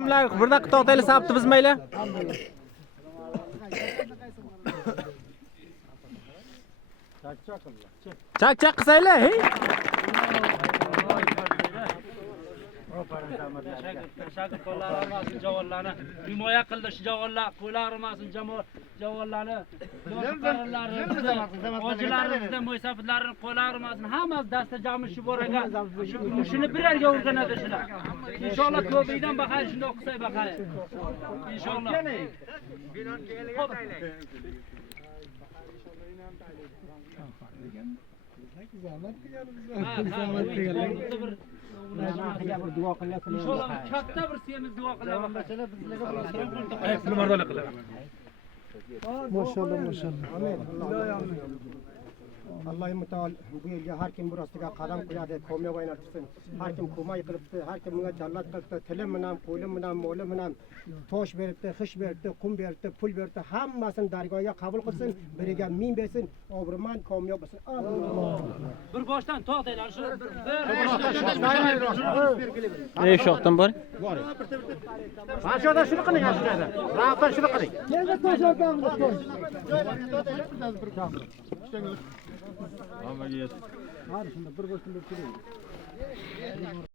Bir dakika to'xtaylik, sabti bizmaylar. Chak qilsanglar, hey. Shagir qo'llari olmasin javonlarni, himoya qildi shu javonlar, qo'llari olmasin javonlarni, ojilarimizdan mo'ysafidlarini qo'llari olmasin, hammasi dasta jami shu bor ekan. Shuni bir yerga o'rganadi shular. Inshaalloh ko'piydan baqay, shunday qilsak baqay. Inshaalloh. İnşallah katta bir siyemiz dua kılalım. Maşallah maşallah. Allah'ım Teala bu yılda her kim burasıga qadam qo'yadi, ko'mya o'ynatsin. Har kim ko'may qilibdi, har kim bunga jallat qilibdi, tilim bilan, qo'lim bilan, mo'lim bilan tosh beribdi, xish beribdi, qum beribdi, pul beribdi, hammasini dargohga qabul qilsin, biriga ming bersin, obro'man ko'mya bo'lsin. Alloh. Bir boshdan to'xtaylar shu. Ey shoxdan bor. Mana shu yerda shuni qiling, shu yerda. Raqdan shuni qiling. Keldi to'shardan qo'y. Hamma yeydi. Har shunda bir boshdan bir